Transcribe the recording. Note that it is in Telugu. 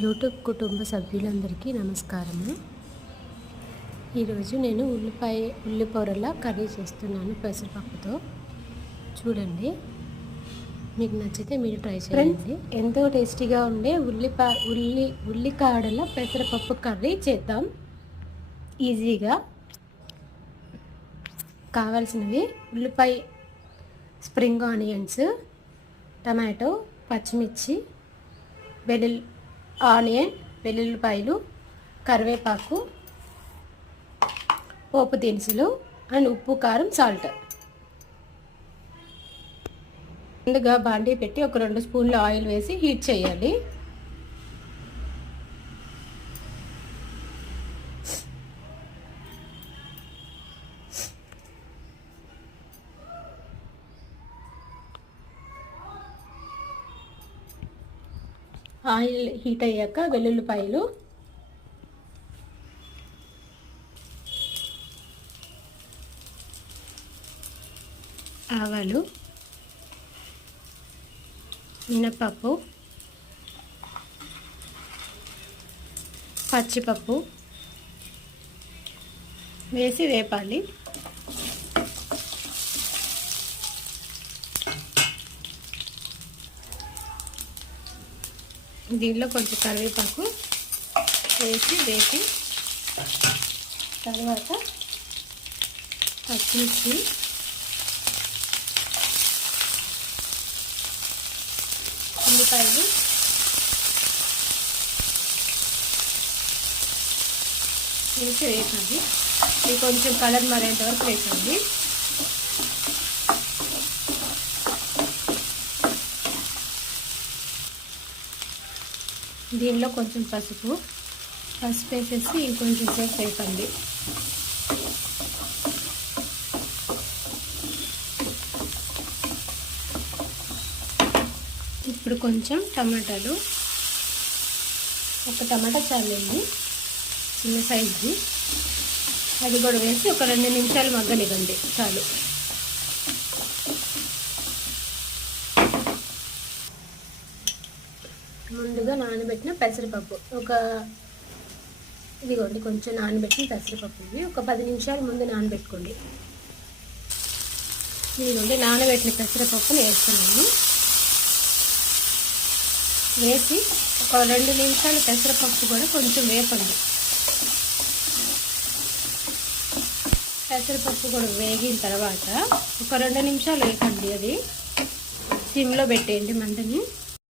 యూట్యూబ్ కుటుంబ సభ్యులందరికీ నమస్కారము. ఈరోజు నేను ఉల్లిపొరల కర్రీ చేస్తున్నాను పెసరపప్పుతో. చూడండి, మీకు నచ్చితే మీరు ట్రై చేయండి. ఎంతో టేస్టీగా ఉండే ఉల్లికాడల పెసరపప్పు కర్రీ చేద్దాం ఈజీగా. కావాల్సినవి ఉల్లిపాయ, స్ప్రింగ్ ఆనియన్స్, టమాటో, పచ్చిమిర్చి, ఆనియన్, వెల్లుల్లిపాయలు, కరివేపాకు, పోపు దినుసులు అండ్ ఉప్పు, కారం, సాల్ట్. ముందుగా బాండీ పెట్టి ఒక 2 స్పూన్ల ఆయిల్ వేసి హీట్ చేయాలి. ఆయిల్ హీట్ అయ్యాక వెల్లుల్లిపాయలు, ఆవాలు, మినపప్పు, పచ్చిపప్పు వేసి వేపాలి. దీనిలో కొంచెం కరివేపాకు వేసి వేపి తర్వాత పచ్చిమిర్చి, ఉల్లిపాయలు, వేసి వేసాలి. ఇది కొంచెం కలర్ మరేంత వరకు వేసండి. దీనిలో కొంచెం పసుపు వేసేసి ఇంకొంచెం సేపు వేపండి. ఇప్పుడు కొంచెం టమాటాలు, ఒక టమాటా చాలండి, చిన్న సైజుది, అది కూడా వేసి ఒక 2 నిమిషాలు మగ్గనివ్వండి చాలు. ముందుగా నానబెట్టిన పెసరపప్పు ఇదిగోండి, కొంచెం నానబెట్టిన పెసరపప్పు ఇవి ఒక 10 నిమిషాలు ముందు నానబెట్టుకోండి. ఇదిగోండి, నానబెట్టిన పెసరపప్పుని వేస్తున్నాను. వేసి ఒక 2 నిమిషాలు పెసరపప్పు కూడా కొంచెం వేపండి. పెసరపప్పు కూడా వేగిన తర్వాత ఒక 2 నిమిషాలు వేపండి. అది సిమ్లో పెట్టేయండి మంటని.